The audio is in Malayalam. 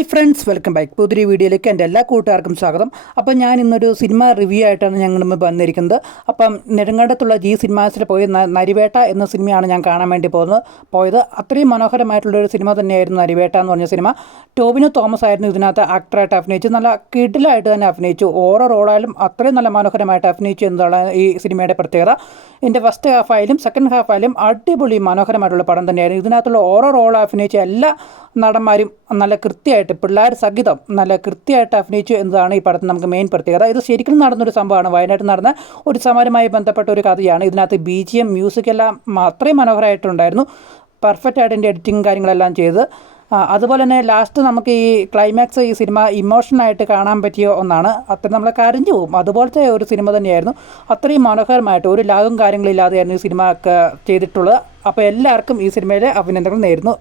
Hi friends, welcome back. പുതിയൊരു വീഡിയോയിലേക്ക് എൻ്റെ എല്ലാ കൂട്ടുകാർക്കും സ്വാഗതം. അപ്പം ഞാൻ ഇന്നൊരു സിനിമ റിവ്യൂ ആയിട്ടാണ് ഞങ്ങൾ വന്നിരിക്കുന്നത്. അപ്പം നെടുങ്കണ്ടത്തുള്ള ജി സിനിമാസിൽ പോയി നരിവേട്ട എന്ന സിനിമയാണ് ഞാൻ കാണാൻ വേണ്ടി പോയത്. അത്രയും മനോഹരമായിട്ടുള്ളൊരു സിനിമ തന്നെയായിരുന്നു നരിവേട്ട എന്ന് പറഞ്ഞ സിനിമ. ടോവിനോ തോമസ് ആയിരുന്നു ഇതിനകത്ത് ആക്ടറായിട്ട് അഭിനയിച്ചു. നല്ല കിടിലായിട്ട് തന്നെ അഭിനയിച്ചു. ഓരോ റോളായാലും അത്രയും നല്ല മനോഹരമായിട്ട് അഭിനയിച്ചു എന്നതാണ് ഈ സിനിമയുടെ പ്രത്യേകത. ഇതിൻ്റെ ഫസ്റ്റ് ഹാഫായാലും സെക്കൻഡ് ഹാഫായാലും അടിപൊളി മനോഹരമായിട്ടുള്ള പടം തന്നെയായിരുന്നു. ഇതിനകത്തുള്ള ഓരോ റോൾ അഭിനയിച്ച എല്ലാ നടന്മാരും നല്ല കൃത്യമായിട്ട് പിള്ളേർ സഹിതം നല്ല കൃത്യമായിട്ട് അഭിനയിച്ചു എന്നതാണ് ഈ പടത്തിന് നമുക്ക് മെയിൻ പ്രത്യേകത. ഇത് ശരിക്കും നടന്നൊരു സംഭവമാണ്. വയനാട്ടിൽ നടന്ന ഒരു സമരവുമായി ബന്ധപ്പെട്ട ഒരു കഥയാണ്. ഇതിനകത്ത് BGM മ്യൂസിക്കെല്ലാം അത്രയും മനോഹരമായിട്ടുണ്ടായിരുന്നു. പെർഫെക്റ്റ് ആയിട്ട് എൻ്റെ എഡിറ്റിങ് കാര്യങ്ങളെല്ലാം ചെയ്ത് അതുപോലെ തന്നെ ലാസ്റ്റ് നമുക്ക് ഈ ക്ലൈമാക്സ് ഈ സിനിമ ഇമോഷണലായിട്ട് കാണാൻ പറ്റിയ ഒന്നാണ്. അത്ര നമ്മളെ കരഞ്ഞു പോകും. അതുപോലത്തെ ഒരു സിനിമ തന്നെയായിരുന്നു. അത്രയും മനോഹരമായിട്ട് ഒരു ലാഗും കാര്യങ്ങളില്ലാതെയായിരുന്നു ഈ സിനിമ ഒക്കെ ചെയ്തിട്ടുള്ളത്. അപ്പോൾ എല്ലാവർക്കും ഈ സിനിമയിലെ അഭിനന്ദനങ്ങൾ നേരുന്നു.